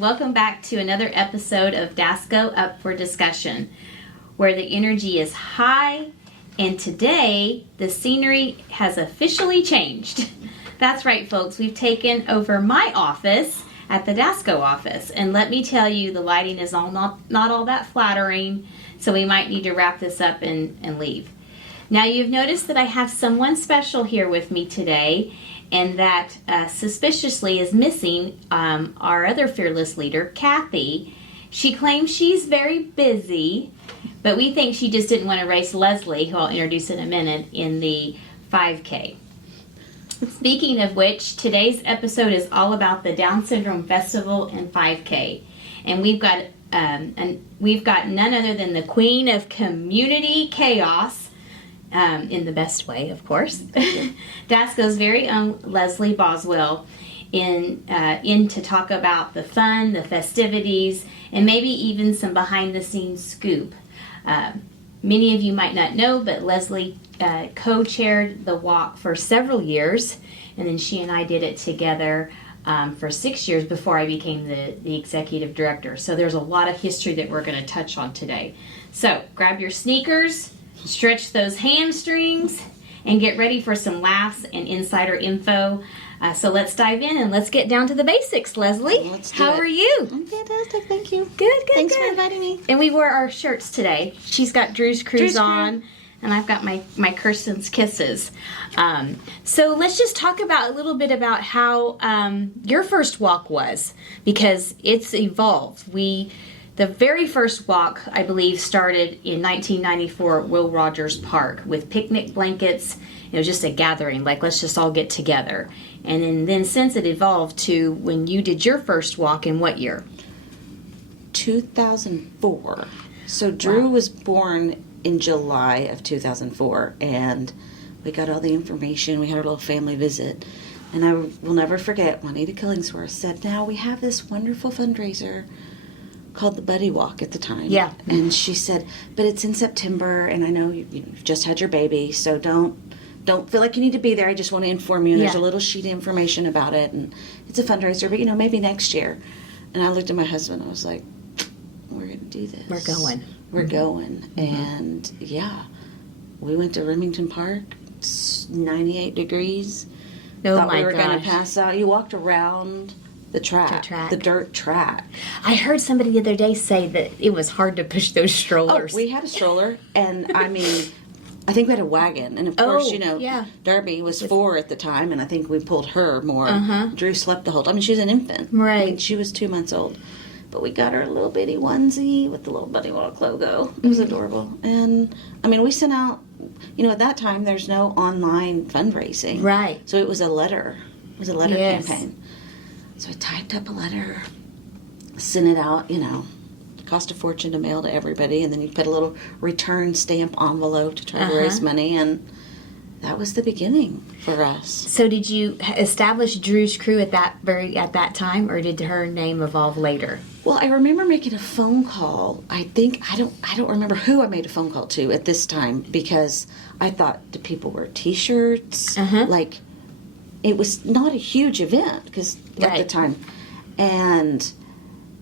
and welcome back to another episode of DSACO Up for Discussion, where the energy is high, and today the scenery has officially changed. That's right, folks. We've taken over my office at the DSACO office, and let me tell you, the lighting is not all that flattering, so we might need to wrap this up and leave. Now, you've noticed that I have someone special here with me today, and that suspiciously is missing our other fearless leader, Kathy. She claims she's very busy, but we think she just didn't want to race Leslie, who I'll introduce in a minute, in the 5K. Speaking of which, today's episode is all about the Down Syndrome Festival and 5K, and we've got none other than the Queen of Community Chaos. In the best way, of course. DSACO's very own Leslee Boswell in to talk about the fun, the festivities, and maybe even some behind-the-scenes scoop. Many of you might not know, but Leslie co-chaired the walk for several years, and then she and I did it together for 6 years before I became the executive director. So there's a lot of history that we're going to touch on today. So grab your sneakers, stretch those hamstrings, and get ready for some laughs and insider info. So let's dive in and let's get down to the basics. Leslie, how are you? I'm fantastic, thank you. Good. Thanks for inviting me. And we wore our shirts today. She's got Drew's Cruise on, and I've got my Kirsten's Kisses. So let's just talk about a little bit about how your first walk was, because it's evolved. The very first walk, I believe, started in 1994 at Will Rogers Park with picnic blankets. It was just a gathering, like let's just all get together. And then since it evolved to when you did your first walk in what year? 2004. So Drew was born in July of 2004, and we got all the information. We had our little family visit. And I will never forget, Juanita Killingsworth said, now we have this wonderful fundraiser called the Buddy Walk at the time. Yeah. And she said, but it's in September, and I know you've just had your baby, so don't feel like you need to be there. I just want to inform you. And there's a little sheet of information about it, and it's a fundraiser, but maybe next year. And I looked at my husband, I was like, we're going to do this. We're going. Mm-hmm. And we went to Remington Park. It's 98 degrees. Thought we were going to pass out. You walked around the dirt track. I heard somebody the other day say that it was hard to push those strollers. Oh, we had a stroller, and I think we had a wagon, and of course, Darby was 4 at the time, and I think we pulled her more. Drew slept the whole time. She was an infant. Right. She was 2 months old. But we got her a little bitty onesie with the little Buddy Walk logo. It was adorable. And, we sent out, at that time, there's no online fundraising. Right. So it was a letter. It was a letter campaign. So I typed up a letter, sent it out, it cost a fortune to mail to everybody, and then you put a little return stamp envelope to try to raise money, and that was the beginning for us. So did you establish Drew's Crew at that time, or did her name evolve later? Well, I remember making a phone call. I don't remember who I made a phone call to at this time, because I thought, do people wear T-shirts? It was not a huge event at the time. And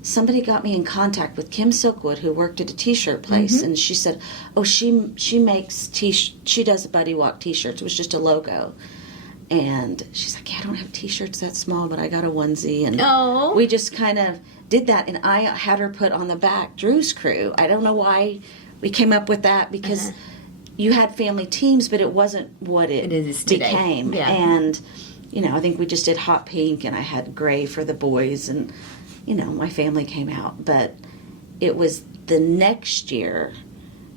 somebody got me in contact with Kim Silkwood, who worked at a T-shirt place, and she said, "Oh, she makes she does Buddy Walk T-shirts." It was just a logo, and she's like, "Yeah, I don't have T-shirts that small, but I got a onesie," and we just kind of did that. And I had her put on the back Drew's Crew. I don't know why we came up with that, because you had family teams, but it wasn't what it became. Yeah. And I think we just did hot pink, and I had gray for the boys, and my family came out. But it was the next year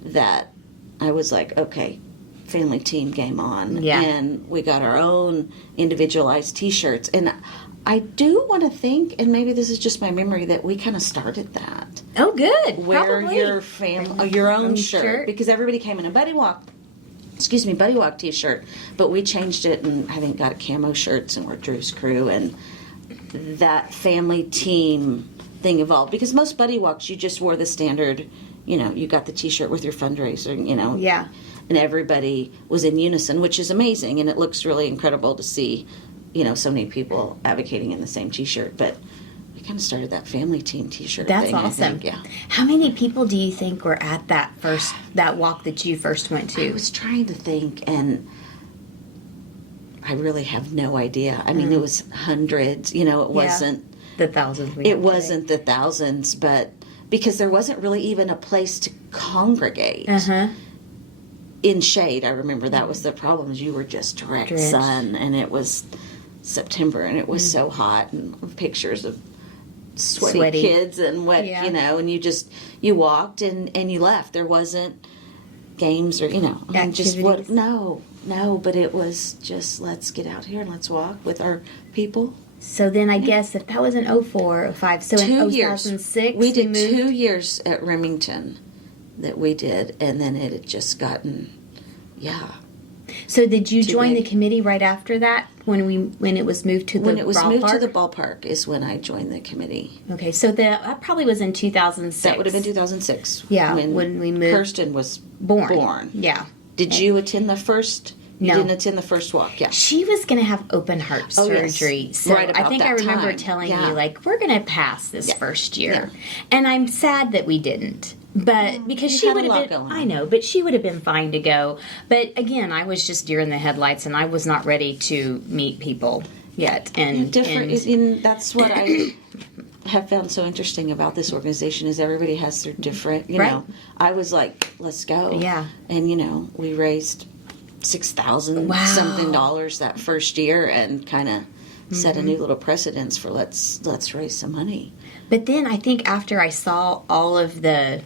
that I was like, okay, family team game on. Yeah. And we got our own individualized T-shirts. And I do want to think, and maybe this is just my memory, that we kind of started that. Oh, good. Wear Probably. your own shirt. Because everybody came in a Buddy Walk T-shirt. But we changed it, and I think got a camo shirts, and we're Drew's Crew, and that family team thing evolved, because most Buddy Walks you just wore the standard, you got the T-shirt with your fundraiser, and everybody was in unison, which is amazing, and it looks really incredible to see, so many people advocating in the same T-shirt. But we kind of started that family team T-shirt That's thing. awesome. I think. Yeah. How many people do you think were at that walk that you first went to? I was trying to think, and I really have no idea. I mean, it was hundreds. You know, it wasn't the thousands. It wasn't the thousands, but because there wasn't really even a place to congregate. In shade, I remember that was the problem. Is you were just direct sun, and it was September, and it was so hot, and pictures of sweaty kids and wet, you know, and you walked and you left. There wasn't games or, you know, just what? No, but it was just, let's get out here and let's walk with our people. So then I guess if that was in 04, 05, so in 2006, we did 2 years at Remington that we did, and then it had just gotten, So did you join big. the committee right after that when it was moved to the ballpark? When it was moved to the ballpark is when I joined the committee. Okay, so that probably was in 2006. That would have been 2006. Yeah, when we moved. Kirsten was born. Yeah. Did you attend the first? You didn't attend the first walk, She was going to have open heart surgery. Yes. So Right about I think that I remember time. telling you, like, we're going to pass this first year. Yeah. And I'm sad that we didn't. But because You she had would a lot have been, going I on. know, but she would have been fine to go. But again, I was just deer in the headlights, and I was not ready to meet people yet. And And that's what I have found so interesting about this organization is everybody has their different, you know. I was like, let's go. Yeah. And, you know, we raised $6,000 something dollars that first year and kind of set a new little precedence for let's raise some money. But then I think after I saw all of the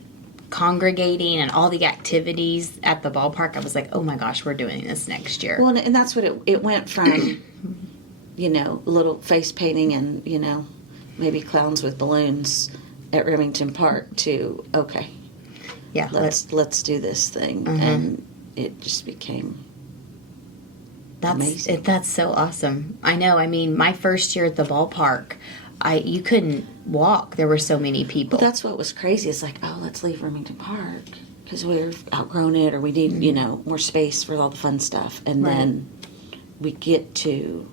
congregating and all the activities at the ballpark, I was like, oh my gosh, we're doing this next year. Well, and that's what it went from, you know, little face painting and, you know, maybe clowns with balloons at Remington Park to, okay, let's do this thing. And it just became amazing. That's so awesome. I know. I mean, my first year at the ballpark, you couldn't walk. There were so many people. Well, that's what was crazy. It's like, oh, let's leave Remington Park because we've outgrown it or we need, you know, more space for all the fun stuff. And then we get to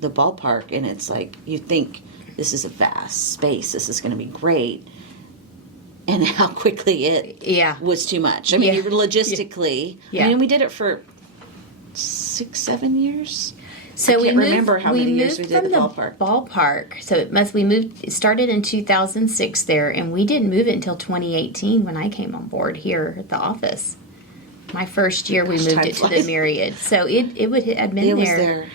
the ballpark and it's like, you think this is a vast space. This is going to be great. And how quickly it was too much. I mean, logistically, I mean, we did it for 6-7 years. So I can't remember how many years we did at the ballpark. So it started in 2006 there, and we didn't move it until 2018 when I came on board here at the office. My first year, we moved it to the Myriad. So it would have been there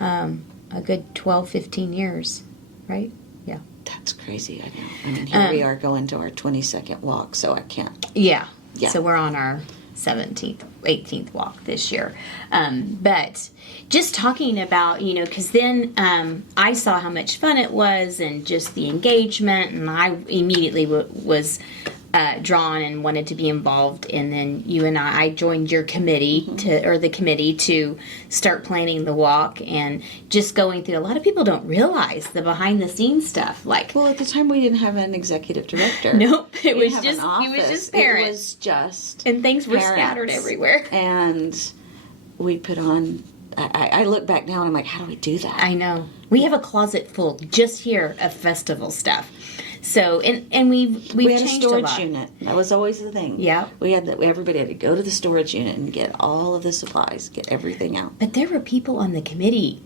a good 12, 15 years, right? Yeah. That's crazy, I know. I mean, here we are going to our 22nd walk, so I can't. Yeah. So we're on our 17th, 18th walk this year. But just talking about, you know, because then I saw how much fun it was and just the engagement, and I immediately was drawn and wanted to be involved. And then you and I joined your committee the committee to start planning the walk and just going through. A lot of people don't realize the behind the scenes stuff. Like, well, at the time we didn't have an executive director. Nope, it was just parents. It was just and things were scattered everywhere. And we put on. I look back now and I'm like, how do we do that? I know. We have a closet full just here of festival stuff. So and we had a storage unit. That was always the thing. Yeah, everybody had to go to the storage unit and get all of the supplies, get everything out. But there were people on the committee,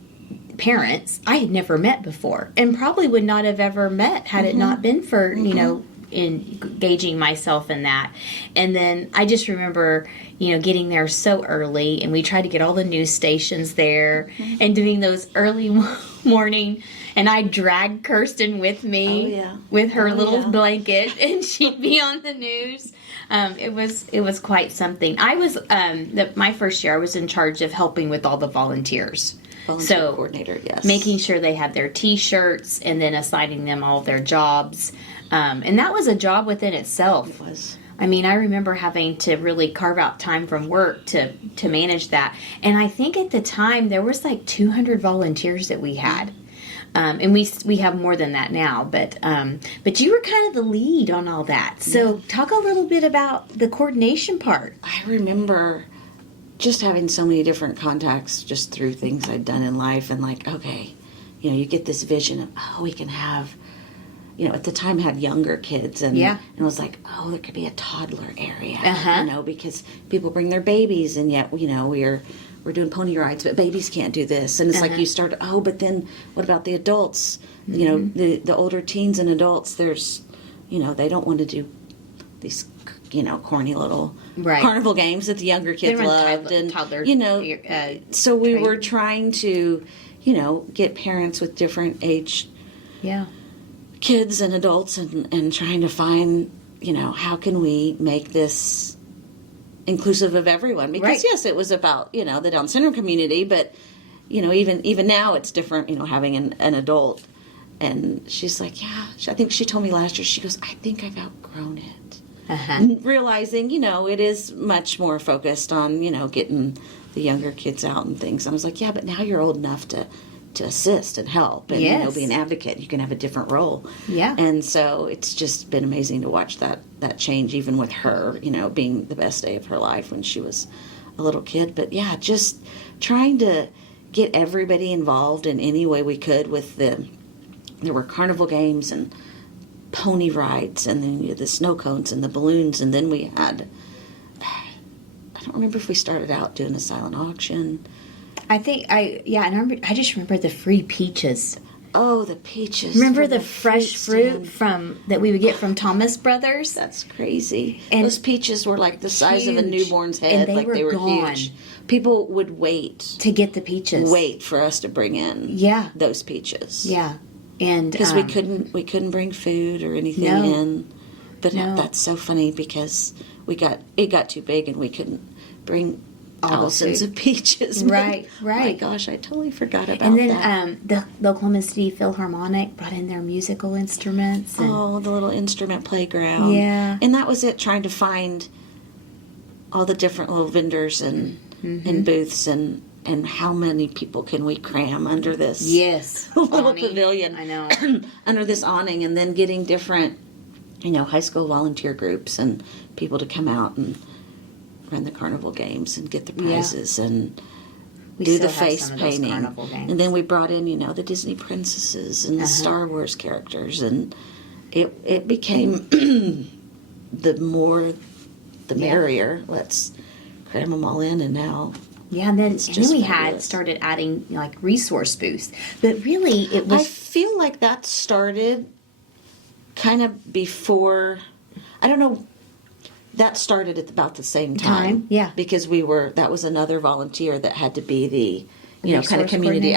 parents I had never met before, and probably would not have ever met had it not been for you know engaging myself in that. And then I just remember getting there so early, and we tried to get all the news stations there and doing those early morning. And I dragged Kirsten with me with her little blanket, and she'd be on the news. It was quite something. I was my first year. I was in charge of helping with all the volunteers. Volunteer coordinator, yes. Making sure they had their T-shirts and then assigning them all their jobs. And that was a job within itself. It was. I mean, I remember having to really carve out time from work to manage that. And I think at the time there was like 200 volunteers that we had. And we have more than that now, but you were kind of the lead on all that. So talk a little bit about the coordination part. I remember just having so many different contacts just through things I'd done in life, and like, okay, you get this vision of, oh, we can have, at the time had younger kids, and it was like, oh, there could be a toddler area, because people bring their babies, and yet, we're doing pony rides, but babies can't do this. And it's like you start, but then what about the adults? The older teens and adults, there's, they don't want to do these, corny little carnival games that the younger kids loved. Toddler, so we were trying to, get parents with different age kids and adults and trying to find, how can we make this inclusive of everyone, because yes, it was about the Down syndrome community, but even now it's different. Having an adult, and she's like, I think she told me last year. She goes, I think I've outgrown it, realizing it is much more focused on getting the younger kids out and things. And I was like, but now you're old enough to assist and help and be an advocate. You can have a different role. And so it's just been amazing to watch that change, even with her, being the best day of her life when she was a little kid. But just trying to get everybody involved in any way we could with there were carnival games and pony rides, and then the snow cones and the balloons, and then we had, I don't remember if we started out doing a silent auction. I just remember the free peaches. Oh, the peaches. Remember the fresh fruit that we would get from Thomas Brothers? That's crazy. And those peaches were like the size of a newborn's head. And they were gone. Huge. People would wait to get the peaches. Wait for us to bring in those peaches. Yeah. And because we couldn't bring food or anything in. But that's so funny, because it got too big and we couldn't bring thousands of peaches. Right. My gosh, I totally forgot about that. And then the Oklahoma City Philharmonic brought in their musical instruments. The little instrument playground. Yeah. And that was it, trying to find all the different little vendors and booths and how many people can we cram under this little pavilion. I know. Under this awning, and then getting different, high school volunteer groups and people to come out and run the carnival games and get the prizes and do the face painting. And then we brought in, the Disney princesses and the Star Wars characters, and it became the more the merrier. Let's cram them all in, and now and then we had started adding resource booths, but really it was. I feel like that started kind of before. I don't know. That started at about the same time. Because that was another volunteer that had to be the, kind of community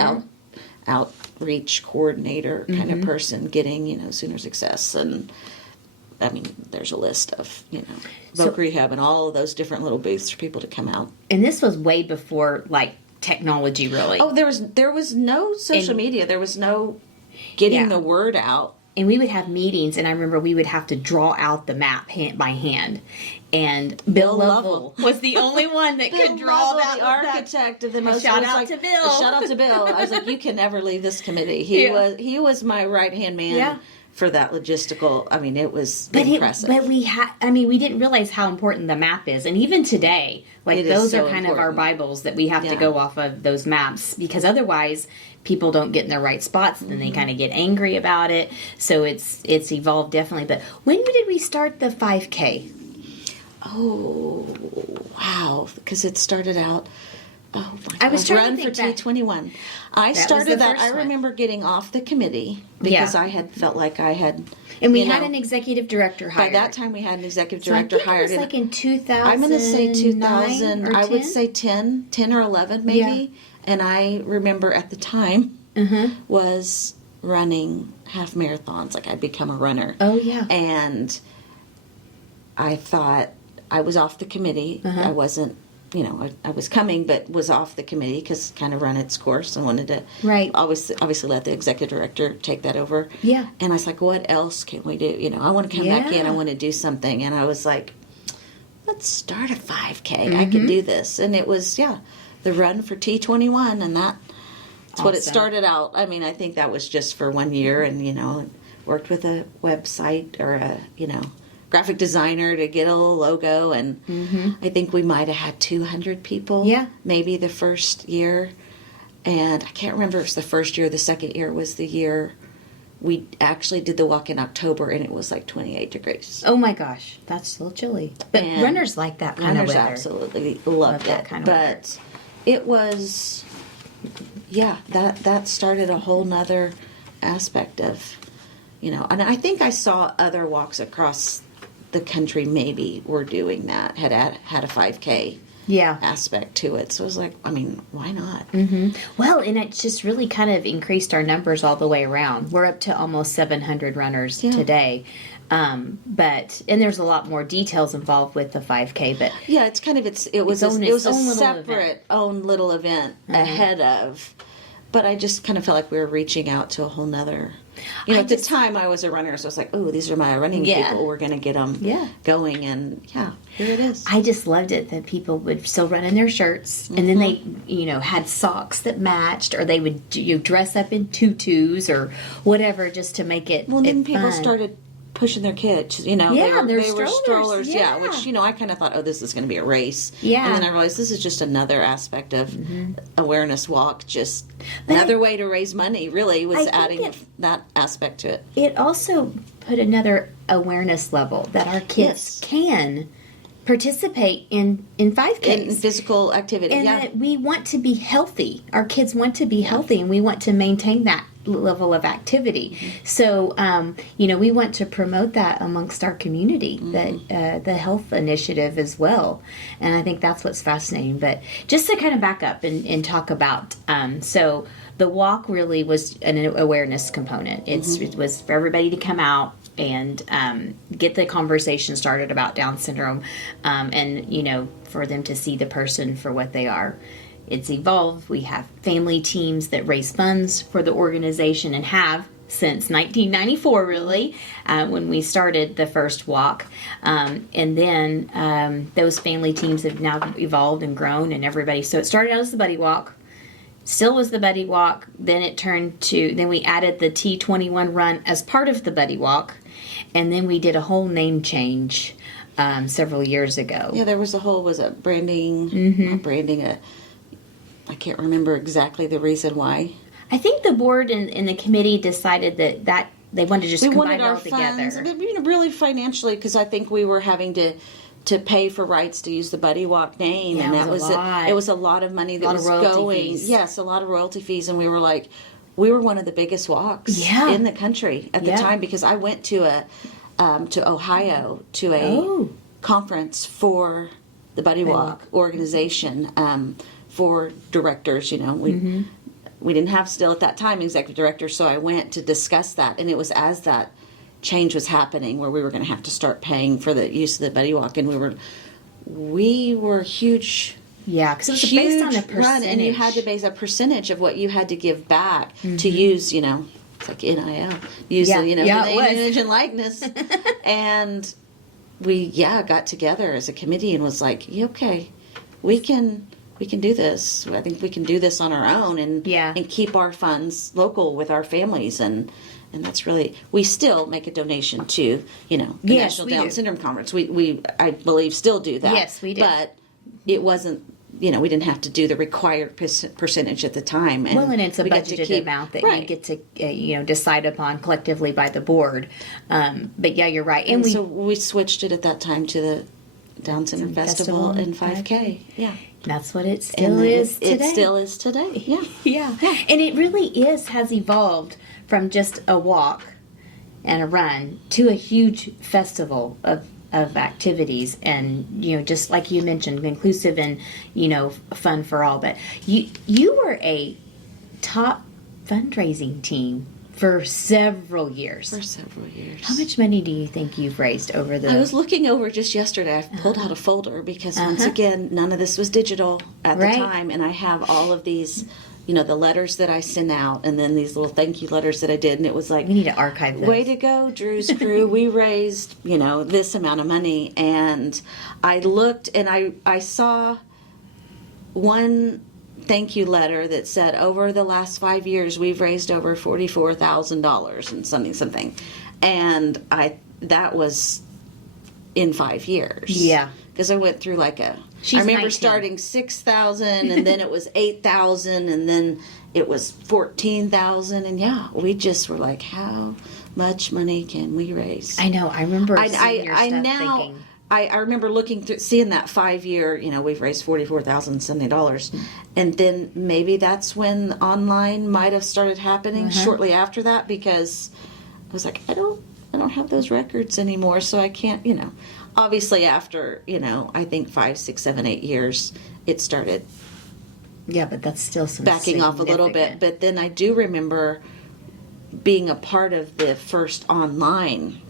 outreach coordinator kind of person, getting, Sooner Success. And, I mean, there's a list of, Voc Rehab and all of those different little booths for people to come out. And this was way before, technology, really. Oh, there was no social media. There was no getting the word out. And we would have meetings, and I remember we would have to draw out the map by hand. And Bill Lovell was the only one that could draw that. The architect of the most. Shout out to Bill. Shout out to Bill. I was like, you can never leave this committee. He was my right hand man for that logistical. I mean, it was impressive. We didn't realize how important the map is, and even today, those are kind of our Bibles that we have to go off of, those maps, because otherwise people don't get in their right spots, and then they kind of get angry about it. So it's evolved definitely. But when did we start the 5K? Oh, wow. Because it started out, my gosh, I was trying Run to for think T21. I started that. I remember getting off the committee because I had felt like I had. And we had an executive director hired. By that time, we had an executive director hired. It was in 2000. I'm going to say 2000. I would say 10 or 11 maybe. Yeah. And I remember at the time was running half marathons. I'd become a runner. Oh, yeah. And I thought I was off the committee. I wasn't, I was coming, but was off the committee because kind of run its course and wanted to obviously let the executive director take that over. Yeah. And I was like, what else can we do? I want to come back in. I want to do something. And I was like, let's start a 5K. I can do this. And it was, the Run for T21, and that's what it started out. I mean, I think that was just for 1 year, and, worked with a website or a, graphic designer to get a little logo, and I think we might have had 200 people maybe the first year, And I can't remember if it's the first year or the second year was the year we actually did the walk in October, and it was like 28 degrees. Oh my gosh, that's still chilly. But And runners like that kind of runners weather. absolutely loved that it. kind of But it was, that started a whole nother aspect of, and I think I saw other walks across the country maybe were doing that, had a 5K aspect to it. So it was like, why not? Mm-hmm. Well, and it just really kind of increased our numbers all the way around. We're up to almost 700 runners today. And there's a lot more details involved with the 5K, but yeah, it's kind of, it was a separate own little event ahead of, but I just kind of felt like we were reaching out to a whole nother, at the time I was a runner, so I was like, oh, these are my running people, we're going to get them going, and here it is. I just loved it that people would still run in their shirts, and then they, had socks that matched, or they would dress up in tutus or whatever just to make it Well, then people fun. Started pushing their kids, their they were strollers, which, I kind of thought, oh, this is going to be a race. Yeah. And then I realized this is just another aspect of awareness walk, just another way to raise money, really, was adding that aspect to it. It also put another awareness level that our kids can participate in 5Ks. In physical activity, and that we want to be healthy. Our kids want to be healthy, and we want to maintain that level of activity. So, we want to promote that amongst our community, the health initiative as well. And I think that's what's fascinating. But just to kind of back up and talk about, so the walk really was an awareness component. It was for everybody to come out and get the conversation started about Down syndrome, and for them to see the person for what they are. It's evolved. We have family teams that raise funds for the organization, and have since 1994, really, when we started the first walk. And then those family teams have now evolved and grown, and everybody. So it started out as the Buddy Walk. Still was the Buddy Walk. Then we added the T21 run as part of the Buddy Walk. And then we did a whole name change several years ago. Yeah, there was branding, not branding, I can't remember exactly the reason why. I think the board and the committee decided that they wanted to just combine it all funds, together. Really financially, because I think we were having to pay for rights to use the Buddy Walk name, and that was it was a lot of money that was going. Fees. Yes, a lot of royalty fees, and we were like, we were one of the biggest walks in the country at the time, because I went to to Ohio to a conference for the Buddy Walk organization for directors. We didn't have still at that time executive directors, so I went to discuss that, and it was as that change was happening where we were going to have to start paying for the use of the Buddy Walk, and we were huge. Yeah, because it was based on a percentage. Run, and you had to base a percentage of what you had to give back to use, it's like NIL, use the name, image, and likeness. And we got together as a committee and was like, okay, we can do this. I think we can do this on our own and keep our funds local with our families, and that's really, we still make a donation to the National Down Syndrome Conference. We I believe still do that. Yes, we do. But it wasn't, we didn't have to do the required percentage at the time. And and it's a budgeted amount that you get to decide upon collectively by the board. But you're right. And so we switched it at that time to the Down Syndrome Festival and 5K. Yeah. That's what it still is today. It still is today. Yeah. Yeah. And it really has evolved from just a walk and a run to a huge festival of activities, and just like you mentioned, inclusive and fun for all. But you were a top fundraising team for several years. How much money do you think you've raised over the... I was looking over just yesterday. I pulled out a folder because, once again, none of this was digital at the time. And I have all of these, the letters that I sent out, and then these little thank you letters that I did. And it was like... We need to archive those. Way to go, Drew's crew. We raised, this amount of money. And I looked, and I saw one thank you letter that said, over the last 5 years, we've raised over $44,000 and something. And that was in 5 years. Yeah. because I went through like I She's remember 19. starting 6,000, and then it was 8,000, and then it was 14,000, and we just were like, how much money can we raise? I know. I remember I seeing your stuff now. thinking. I remember looking through, seeing that 5 year, we've raised $44,070. And then maybe that's when online might have started happening shortly after that, because I was like, I don't have those records anymore. So I can't, obviously after, I think 5, 6, 7, 8 years, it started Yeah, but that's still some backing off a little bit. But then I do remember being a part of the first online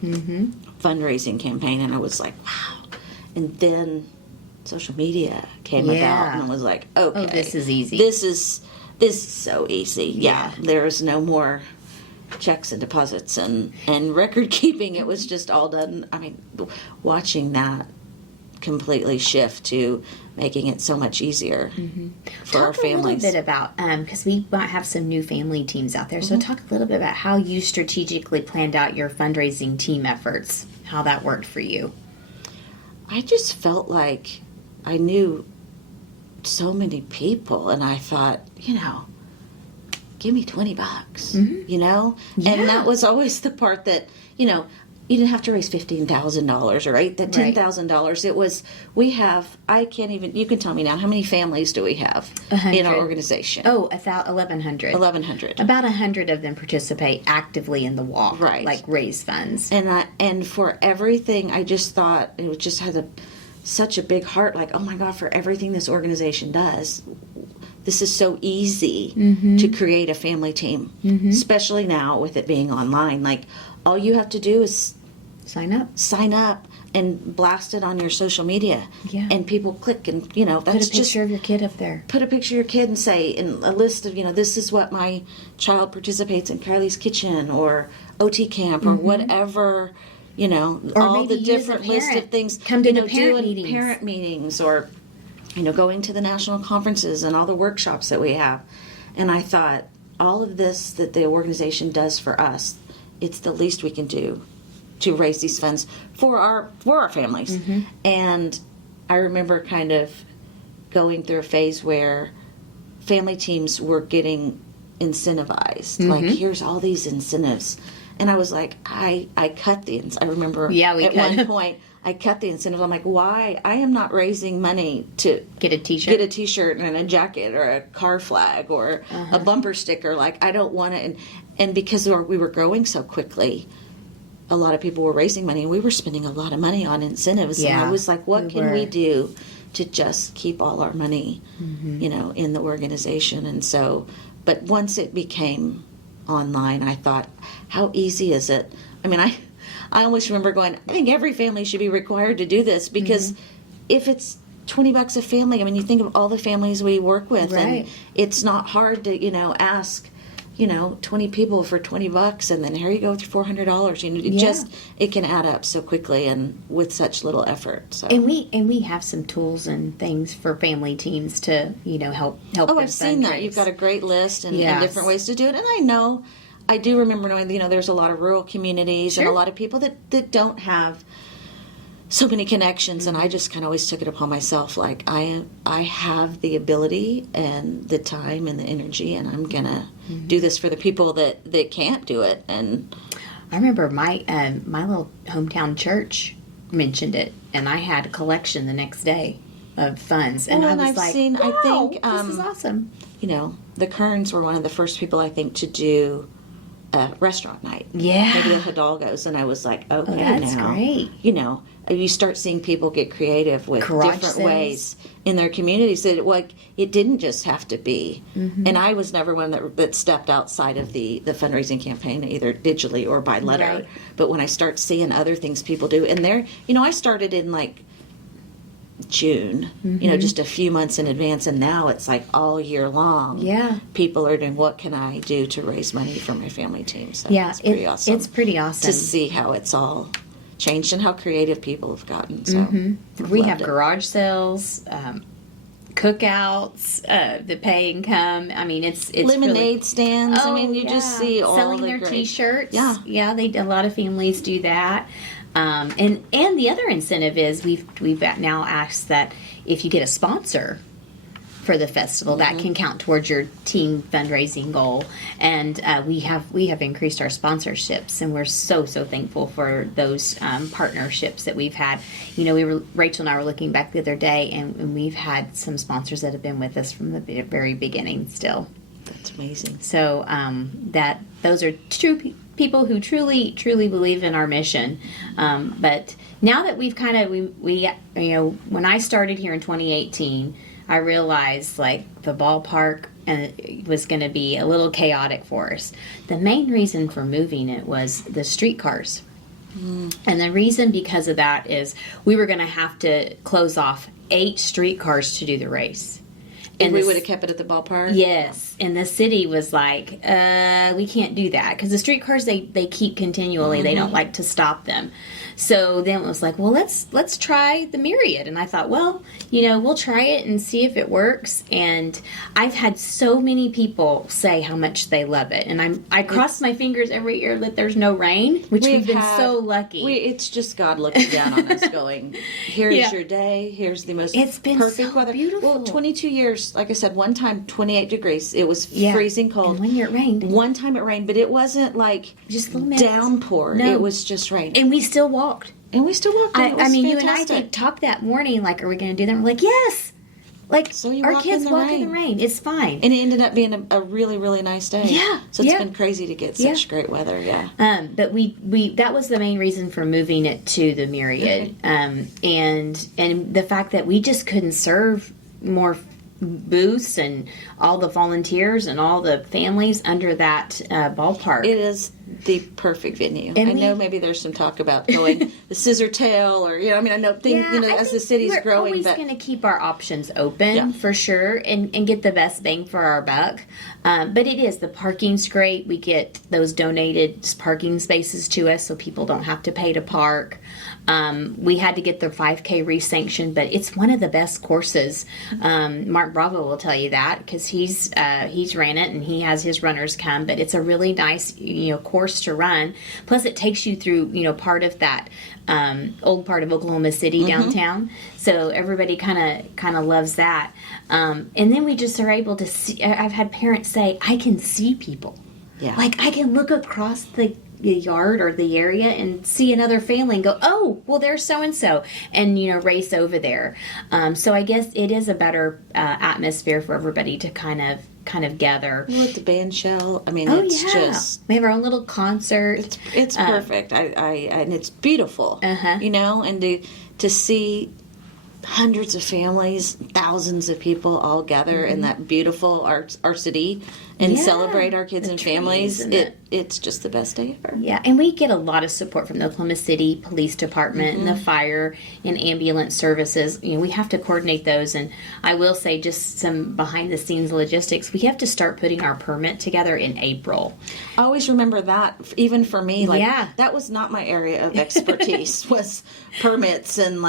fundraising campaign, and I was like, wow. And then social media came about, and I was like, okay, this is easy. This is so easy. Yeah, there's no more checks and deposits and record keeping. It was just all done. I mean, watching that completely shift to making it so much easier for our families. Talk a little bit about, because we might have some new family teams out there, so talk a little bit about how you strategically planned out your fundraising team efforts, how that worked for you. I just felt like I knew so many people, and I thought, give me $20, And that was always the part that, you didn't have to raise $15,000 or $10,000. It was, you can tell me now, how many families do we have in our organization? Oh, 1,100. 1,100. About 100 of them participate actively in the walk, right? Like raise funds. And for everything, I just thought it just had such a big heart. Like, oh my God, for everything this organization does, this is so easy to create a family team, especially now with it being online. Like, all you have to do is sign up and blast it on your social media, and people click, and that's put a picture of your kid up there. Put a picture of your kid and say, in a list of, this is what my child participates in Kylie's Kitchen or OT camp or whatever, or all the different list of things. Come to the parent meetings, or going to the national conferences and all the workshops that we have. And I thought, all of this that the organization does for us, it's the least we can do to raise these funds for our families. And I remember kind of going through a phase where family teams were getting incentivized. Like, here's all these incentives. And I was like, I cut the incentives. I remember at one point, I cut the incentives. I'm like, why? I am not raising money to get a t-shirt and a jacket or a car flag or a bumper sticker. Like, I don't want it. And because we were growing so quickly, a lot of people were raising money, and we were spending a lot of money on incentives. And I was like, what can we do to just keep all our money, in the organization? And so, but once it became online, I thought, how easy is it? I mean, I always remember going, I think every family should be required to do this, because if it's $20 a family, I mean, you think of all the families we work with, and it's not hard to, ask, 20 people for $20, and then here you go with your $400. It can add up so quickly and with such little effort. So. And we have some tools and things for family teams to, help. Oh, I've seen that. You've got a great list and different ways to do it. And I do remember knowing, there's a lot of rural communities and a lot of people that don't have so many connections, and I just kind of always took it upon myself, like, I have the ability and the time and the energy, and I'm gonna do this for the people that can't do it. And I remember my little hometown church mentioned it, and I had a collection the next day of funds, and I was like, wow, I think this is awesome. The Kerns were one of the first people, I think, to do a restaurant night. Yeah. Maybe the Hidalgos, and I was like, okay, that's great. You start seeing people get creative with garage different sales. Ways in their communities. That it didn't just have to be. And I was never one that stepped outside of the fundraising campaign, either digitally or by letter. Right. But when I start seeing other things people do, and I started in like June, just a few months in advance, and now it's like all year long. Yeah. People are doing, what can I do to raise money for my family team? So Yeah, it's pretty awesome. It's pretty awesome to see how it's all changed and how creative people have gotten. So we have garage sales, cookouts, the pay and come. I mean, it's lemonade really, stands. I mean, you just see all selling the their great T-shirts. Yeah, a lot of families do that. And the other incentive is we've now asked that if you get a sponsor for the festival, that can count towards your team fundraising goal. And we have increased our sponsorships, and we're so thankful for those partnerships that we've had. Rachel and I were looking back the other day, and we've had some sponsors that have been with us from the very beginning still. That's amazing. So those are true people who truly believe in our mission. But now that we've kind of when I started here in 2018, I realized like the ballpark was going to be a little chaotic for us. The main reason for moving it was the streetcars. And the reason because of that is we were going to have to close off 8 streetcars to do the race. And we would have kept it at the ballpark? Yes. And the city was like, we can't do that. Because the streetcars, they keep continually. They don't like to stop them. So then it was like, well, let's try the Myriad. And I thought, well, we'll try it and see if it works. And I've had so many people say how much they love it. And I cross my fingers every year that there's no rain, which we've been so lucky. It's just God looking down on us going, here's your day. Here's the most perfect weather. Beautiful. Well, 22 years, like I said, one time 28 degrees. It was freezing cold. And 1 year it rained. One time it rained, but it wasn't like just little minutes. Downpour. No. It was just rain. And we still walked. And we still walked. I mean, you and I talked that morning, like, are we going to do that? We're like, yes. Like, so you our kids walk in the rain. It's fine. And it ended up being a really, really nice day. Yeah. So it's been crazy to get such great weather. Yeah. But we that was the main reason for moving it to the Myriad. Okay. And the fact that we just couldn't serve more booths and all the volunteers and all the families under that ballpark. It is the perfect venue. And I know maybe there's some talk about going the Scissor Tail or I know as the city's growing. We're always going to keep our options open for sure and get the best bang for our buck. But it is, the parking's great. We get those donated parking spaces to us so people don't have to pay to park. We had to get the 5K re-sanctioned, but it's one of the best courses. Mark Bravo will tell you that because he's ran it and he has his runners come. But it's a really nice course to run. Plus, it takes you through part of that old part of Oklahoma City downtown. So everybody kind of loves that. And then we just are able to see. I've had parents say, "I can see people. Like I can look across the yard or the area and see another family and go, oh, well, there's so-and-so, and race over there. So I guess it is a better atmosphere for everybody to kind of gather. With the band shell, I mean, just we have our own little concert. It's perfect. And it's beautiful. And to see hundreds of families, thousands of people all gather in that beautiful our city and celebrate our kids and families. It's just the best day ever. Yeah, and we get a lot of support from the Oklahoma City Police Department and the fire and ambulance services. We have to coordinate those, and I will say just some behind the scenes logistics. We have to start putting our permit together in April. I always remember that, even for me, that was not my area of expertise was permits and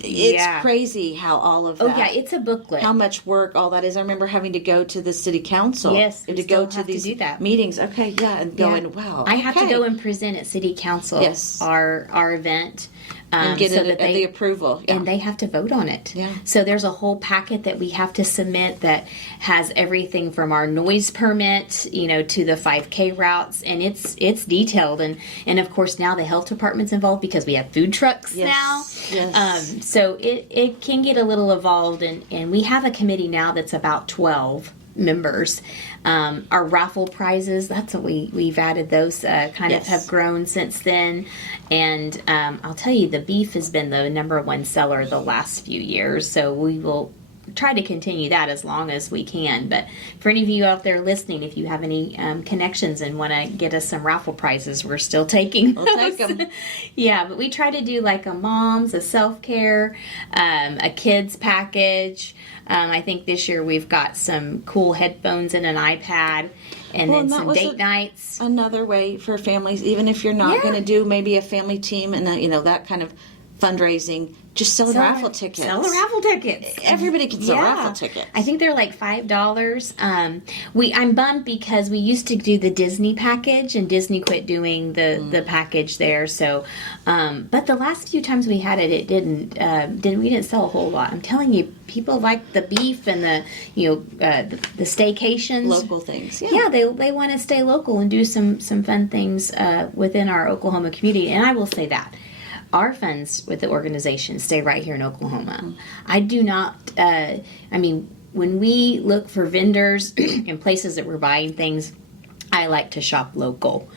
it's crazy how all of that. Oh, yeah, it's a booklet. How much work all that is. I remember having to go to the city council. Yes, to go to these meetings. Okay, and going, wow. I have to go and present at city council our event. And get the approval. And they have to vote on it. Yeah. So there's a whole packet that we have to submit that has everything from our noise permit, to the 5K routes, and it's detailed. And of course now the health department's involved because we have food trucks now. Yes. So it can get a little involved, and we have a committee now that's about 12 members. Our raffle prizes, that's what we've added. Those of have grown since then. And I'll tell you, the beef has been the number one seller the last few years. So we will try to continue that as long as we can. But for any of you out there listening, if you have any connections and want to get us some raffle prizes, we're still taking those. We'll take them. Yeah, but we try to do like a mom's, a self-care, a kids package. I think this year we've got some cool headphones and an iPad, and then some date nights. Another way for families, even if you're not going to do maybe a family team and that kind of fundraising, just selling raffle tickets. Sell the raffle tickets. Everybody can sell raffle tickets. I think they're like $5. I'm bummed because we used to do the Disney package, and Disney quit doing the package there. So, but the last few times we had it, we didn't sell a whole lot. I'm telling you, people like the beef and the staycations, Local things. Yeah, they want to stay local and do some fun things within our Oklahoma community. And I will say that our funds with the organization stay right here in Oklahoma. I do not, when we look for vendors and places that we're buying things, I like to shop local.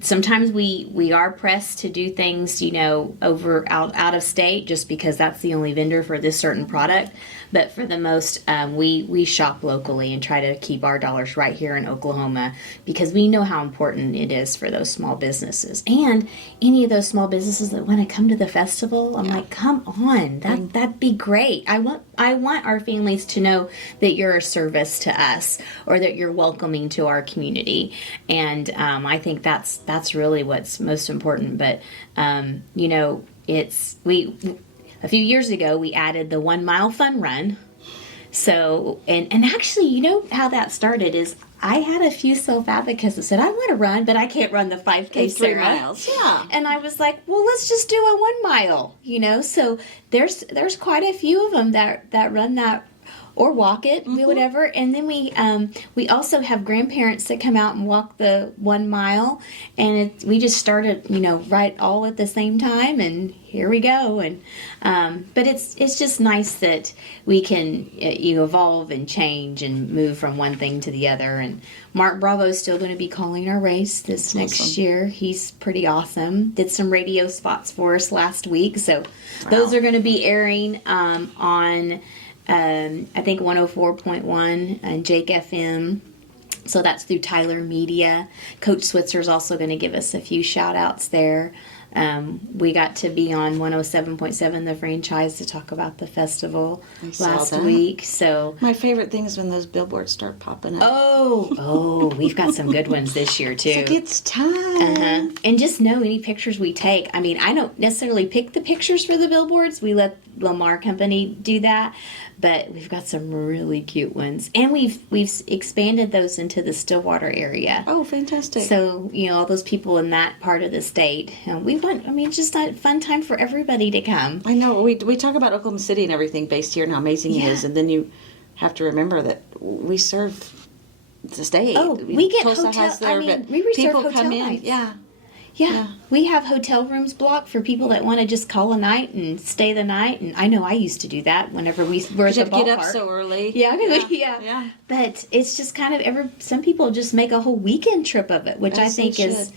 Sometimes we are pressed to do things, out of state, just because that's the only vendor for this certain product. But for the most, we shop locally and try to keep our dollars right here in Oklahoma, because we know how important it is for those small businesses. And any of those small businesses that want to come to the festival, I'm like, come on, that'd be great. I want our families to know that you're a service to us, or that you're welcoming to our community. And I think that's really what's most important. But a few years ago, we added the 1 mile fun run. So, and actually, how that started is I had a few self-advocates that said, I want to run, but I can't run the 5K, 3 miles. Yeah. And I was like, well, let's just do a 1 mile, So there's quite a few of them that run that, or walk it, whatever. And then we also have grandparents that come out and walk the 1 mile, and we just started, right all at the same time, and here we go. And but it's just nice that we can evolve and change and move from one thing to the other. And Mark Bravo is still going to be calling our race this next year. He's pretty awesome. Did some radio spots for us last week, so those are going to be airing on. I think 104.1 and Jake FM. So that's through Tyler Media. Coach Switzer's also going to give us a few shout outs there. We got to be on 107.7 The Franchise to talk about the festival last week. So my favorite thing is when those billboards start popping up. Oh, we've got some good ones this year too. It's time. And just know any pictures we take. I don't necessarily pick the pictures for the billboards. We let Lamar Company do that. But we've got some really cute ones, and we've expanded those into the Stillwater area. Oh, fantastic! So all those people in that part of the state, it's just a fun time for everybody to come. I know we talk about Oklahoma City and everything based here and how amazing it is, and then you have to remember that we serve the state. Oh, we get Tulsa hotel. has their, we reserve people hotel come in. nights. Yeah, we have hotel rooms blocked for people that want to just call a night and stay the night. And I know I used to do that whenever we were at the ballpark. Get up so early. Yeah. But it's just kind of some people just make a whole weekend trip of it, which I think is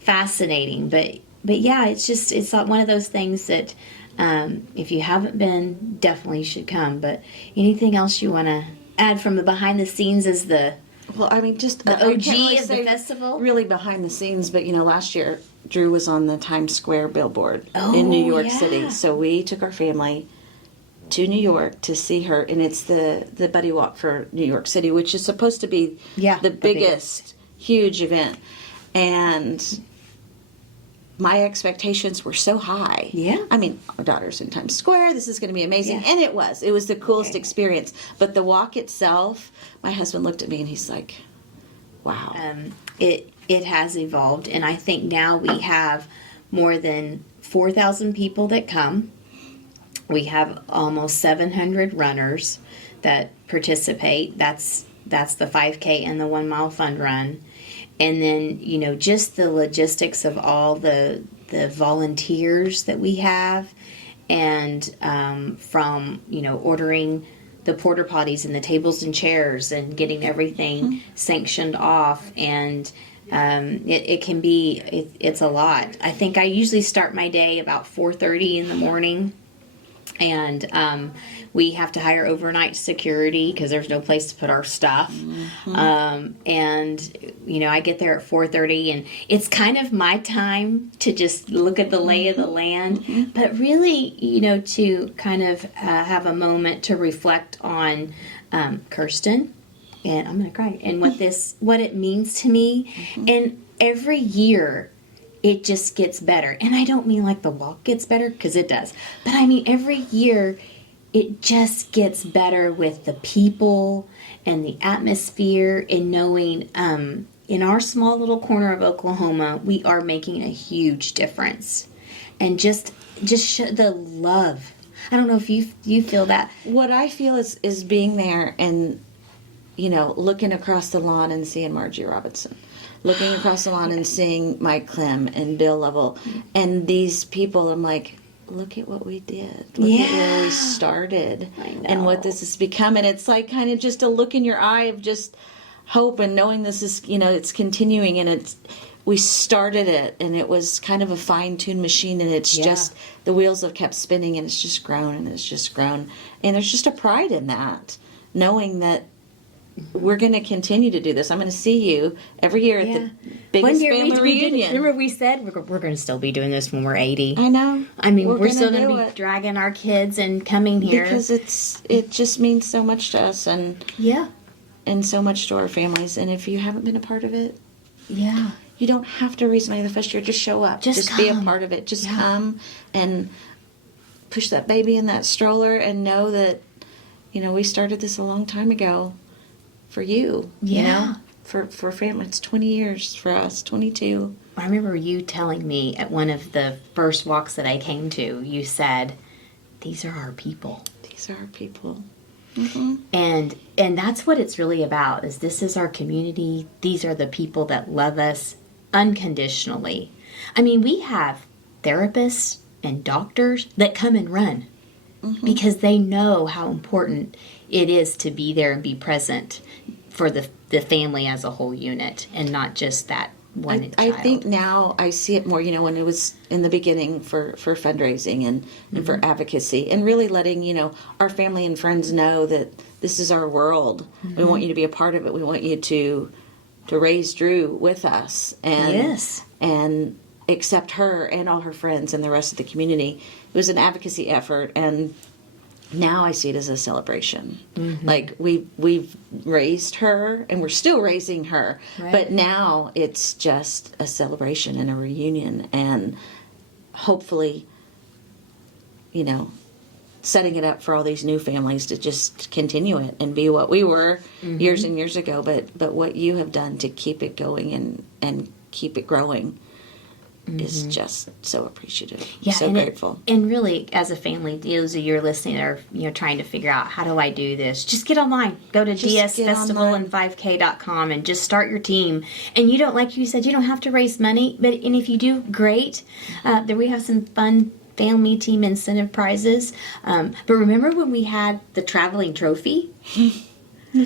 fascinating. But yeah, it's like one of those things that if you haven't been, definitely should come. But anything else you want to add from the behind the scenes is just the OG of the festival? Really behind the scenes, but last year Drew was on the Times Square billboard in New York City. So we took our family to New York to see her, and it's the Buddy Walk for New York City, which is supposed to be the biggest, huge event. And my expectations were so high. Yeah. Our daughter's in Times Square. This is going to be amazing. Yeah. And it was. It was the coolest experience. But the walk itself, my husband looked at me and he's like, wow. It has evolved. And I think now we have more than 4,000 people that come. We have almost 700 runners that participate. That's the 5K and the 1 mile fun run. And then, just the logistics of all the volunteers that we have, and from, ordering the porta potties and the tables and chairs and getting everything sanctioned off. And it can be, it's a lot. I think I usually start my day about 4:30 in the morning. And we have to hire overnight security because there's no place to put our stuff. And I get there at 4:30, and it's kind of my time to just look at the lay of the land, but really, to kind of have a moment to reflect on Kirsten, and I'm going to cry, and what it means to me. And every year, it just gets better. And I don't mean like the walk gets better, because it does. But I mean every year it just gets better with the people and the atmosphere, and knowing in our small little corner of Oklahoma, we are making a huge difference. And just show the love. I don't know if you feel that. What I feel is being there and, looking across the lawn and seeing Margie Robinson. Looking across the lawn and seeing Mike Clem and Bill Lovell. And these people, I'm like, look at what we did. Look at where we started. I know. And what this has become. And it's like kind of just a look in your eye of just hope and knowing this is, it's continuing, and we started it, and it was kind of a fine-tuned machine, and it's just, the wheels have kept spinning, and it's just grown, and it's just grown. And there's just a pride in that, knowing that we're going to continue to do this. I'm going to see you every year at the biggest family reunion. Remember we said we're going to still be doing this when we're 80. I know. I mean, we're still gonna going to be dragging our kids and coming here. Because it just means so much to us, and so much to our families. And if you haven't been a part of it, you don't have to raise money the first year. Just show up. Just be a part of it. Just come and push that baby in that stroller, and know that, we started this a long time ago for you. For family. It's 20 years for us, 22. I remember you telling me at one of the first walks that I came to, you said, these are our people. These are our people. Mm-hmm. And that's what it's really about, is this is our community. These are the people that love us unconditionally. I mean, we have therapists and doctors that come and run because they know how important it is to be there and be present for the family as a whole unit, and not just that one child. I think now I see it more, when it was in the beginning for fundraising and for advocacy, and really letting, our family and friends know that this is our world. We want you to be a part of it. We want you to raise Drew with us and accept her and all her friends and the rest of the community. It was an advocacy effort, and now I see it as a celebration. Like we've raised her, and we're still raising her, but now it's just a celebration and a reunion, and hopefully, setting it up for all these new families to just continue it and be what we were years and years ago, but what you have done to keep it going and keep it growing is just so appreciative. So grateful. And really, as a family, those of you listening are trying to figure out, how do I do this? Just get online. Go to dsfestivaland5k.com and just start your team. And you don't, like you said, you don't have to raise money, and if you do, great. There we have some fun family team incentive prizes. But remember when we had the traveling trophy?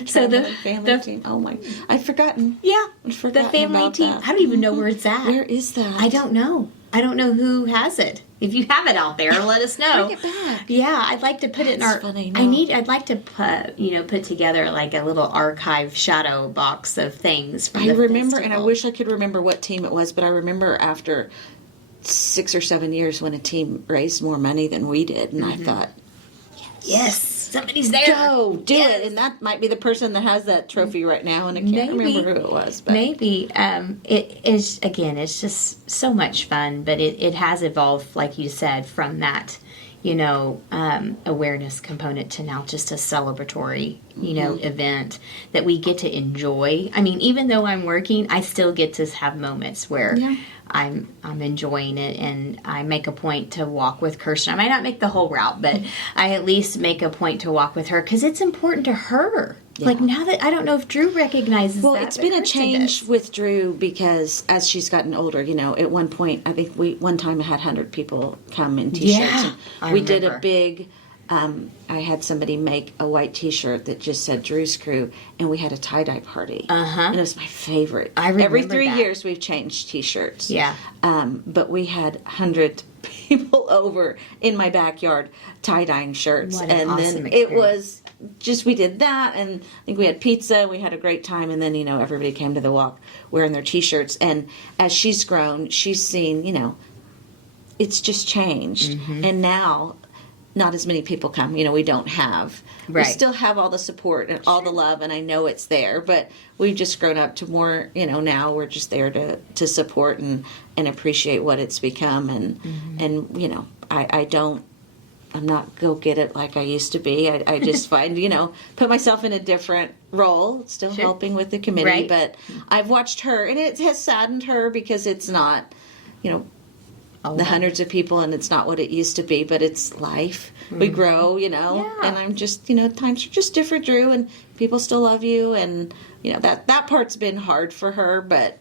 So the family team. Oh my! I've forgotten. Yeah, I've forgotten the family about team. That. I don't even know where it's at. Where is that? I don't know. I don't know who has it. If you have it out there, let us know. Bring it back. Yeah, I'd like to put it in our. Funny, no. I'd like to put together like a little archive shadow box of things. From I the remember, festival. and I wish I could remember what team it was, but I remember after 6 or 7 years when a team raised more money than we did, and I thought, yes, somebody's there. Go do it, and that might be the person that has that trophy right now, and I can't remember who it was. But. Maybe it is, again. It's just so much fun, but it has evolved, like you said, from that awareness component to now just a celebratory event that we get to enjoy. I mean, even though I'm working, I still get to have moments where I'm enjoying it, and I make a point to walk with Kirsten. I might not make the whole route, but I at least make a point to walk with her because it's important to her. Yeah. Like now that I don't know if Drew recognizes that. Well, it's been a change with Drew because as she's gotten older, at one point I think one time had 100 people come in t-shirts. Yeah, and we did a big. I had somebody make a white T-shirt that just said Drew's Crew, and we had a tie-dye party. And it was my favorite. I remember Every 3 that. years we've changed T-shirts. Yeah. But we had 100 people over in my backyard tie-dyeing shirts. What an awesome then experience. it was just, we did that, and I think we had pizza, we had a great time, and then, everybody came to the walk wearing their T-shirts. And as she's grown, she's seen, it's just changed. And now not as many people come. We don't have. Right. We still have all the support and all the love, and I know it's there. But we've just grown up to more. Now we're just there to support and appreciate what it's become. And I don't. I'm not go get it like I used to be. I just find put myself in a different role, still helping with the committee. Right. But I've watched her, and it has saddened her because it's not the hundreds of people, and it's not what it used to be, but it's life. We grow, and I'm just, times are just different, Drew, and people still love you, and, that part's been hard for her, but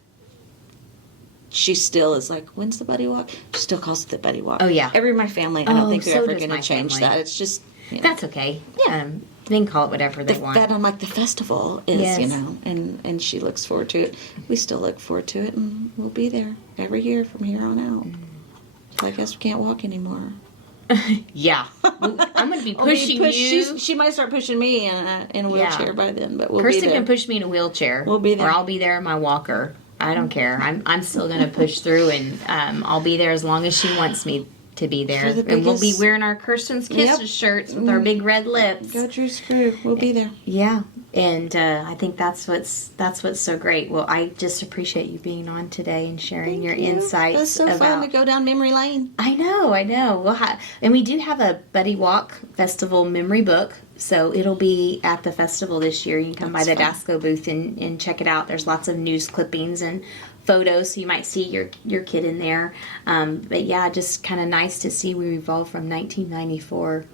she still is like, when's the buddy walk? She still calls it the buddy walk. Oh, yeah. Every my family, I don't think they're so ever does going to my change family. that. It's just, That's okay. Yeah. They can call it whatever they want. That I'm like, the festival is, Yes. and she looks forward to it. We still look forward to it, and we'll be there every year from here on out. So I guess we can't walk anymore. Yeah. I'm going to be pushing you. She might start pushing me in a wheelchair by then, but we'll be Kirsten there. can push me in a wheelchair. We'll be there. Or I'll be there in my walker. I don't care. I'm still going to push through, and I'll be there as long as she wants me to be there. And we'll be wearing our Kirsten's Kisses shirts with our big red lips. Go Drew Screw. We'll be there. Yeah. And I think that's what's so great. Well, I just appreciate you being on today and sharing your insights. It was so fun to go down memory lane. I know. And we do have a Buddy Walk Festival memory book, so it'll be at the festival this year. You can come by the DSACO booth and check it out. There's lots of news clippings and photos, so you might see your kid in there. But yeah, just kind of nice to see we evolved from 1994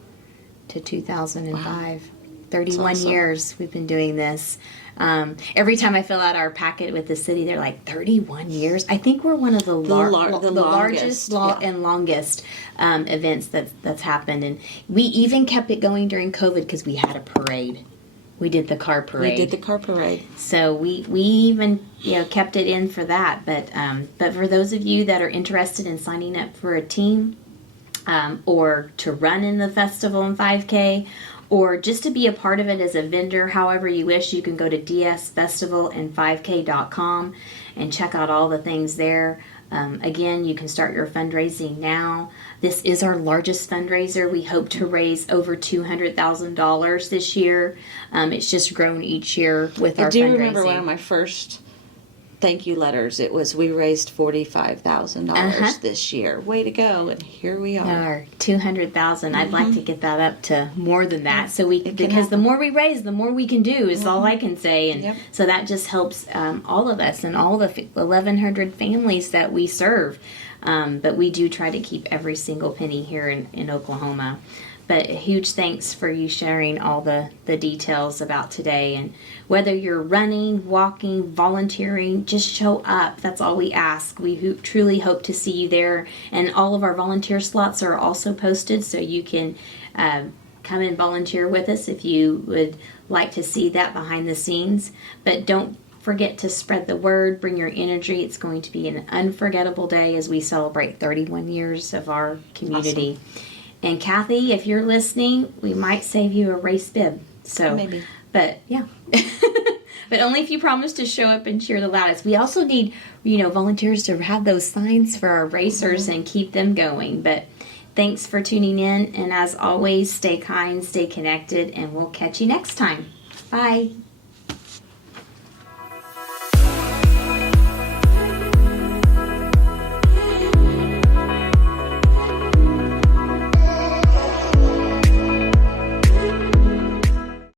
to 2005. Wow. 31 awesome. Years we've been doing this. Every time I fill out our packet with the city, they're like, 31 years? I think we're one of the largest and longest events that's happened. And we even kept it going during COVID because we had a parade. We did the car parade. So we even kept it in for that. But for those of you that are interested in signing up for a team or to run in the festival and 5K, or just to be a part of it as a vendor, however you wish, you can go to dsfestivaland5k.com and check out all the things there. Again, you can start your fundraising now. This is our largest fundraiser. We hope to raise over $200,000 this year. It's just grown each year with our fundraising. I do remember one of my first thank you letters. It was, we raised $45,000 this year. Way to go. And here we are. $200,000. I'd like to get that up to more than that. So because the more we raise, the more we can do is all I can say. And so that just helps all of us and all the 1,100 families that we serve. But we do try to keep every single penny here in Oklahoma. But a huge thanks for you sharing all the details about today. And whether you're running, walking, volunteering, just show up. That's all we ask. We truly hope to see you there. And all of our volunteer slots are also posted, so you can come and volunteer with us if you would like to see that behind the scenes. But don't forget to spread the word, bring your energy. It's going to be an unforgettable day as we celebrate 31 years of our community. Awesome. And Kathy, if you're listening, we might save you a race bib. So maybe. But yeah. But only if you promise to show up and cheer the loudest. We also need, volunteers to have those signs for our racers and keep them going. But thanks for tuning in. And as always, stay kind, stay connected, and we'll catch you next time. Bye.